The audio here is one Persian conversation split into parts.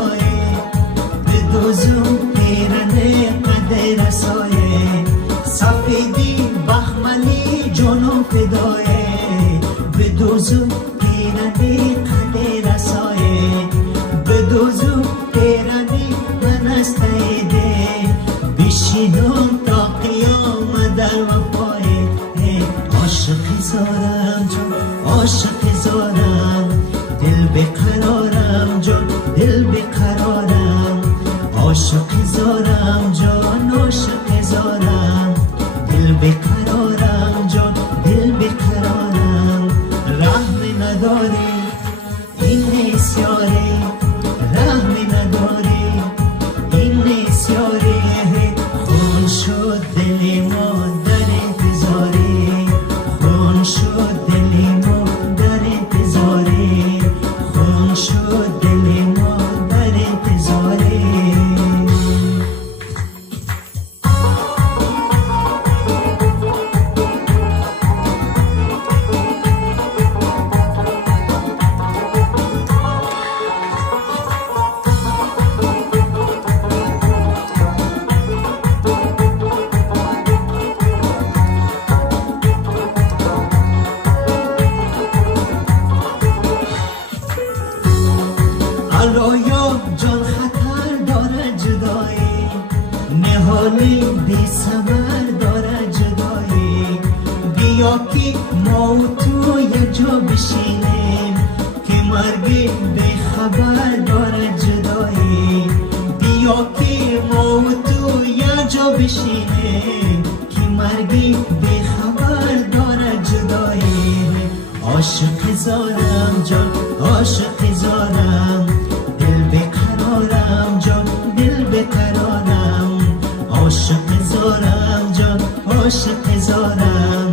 فدایه به دوزم پیرنه قد رسایه سفیدی بخملی جانم فدایه به دوزم پیرنه قد رسایه به دوزم پیرنه من استایده بشینم تا قیام در وفایه عاشق زارم جان عاشق زارم دل بقرارم جان دل بقرارم عاشق زارم جان عاشق زارم دل بقرارم جان دل بقرارم رحم نداری این نسیاره رحم نداری این نسیاره خون شد دل ما در انتظاره خون شد دل ما در انتظاره خون شد دل ما در انتظاره الرویا جان خطر داره جدایی نهالی بی ثمر داره جدایی بیا که ما و تو یک جا بشینیم که مرگی بی خبر داره جدایی بیا که ما و تو یک جا بشینیم که مرگی بی خبر داره جدایی عاشق زارم جان عاشق زارم دل بقرارم جان دل بقرارم عاشق زارم جان عاشق زارم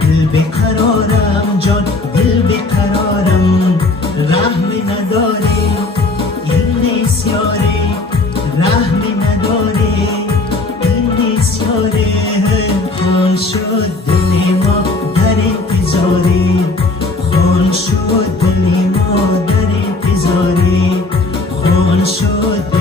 دل بقرارم جان دل بقرارم رحم نداری این نسیاره رحم نداری این نسیاره خون شد دل ما در انتظاره خون شد دل ما در انتظاره خون شد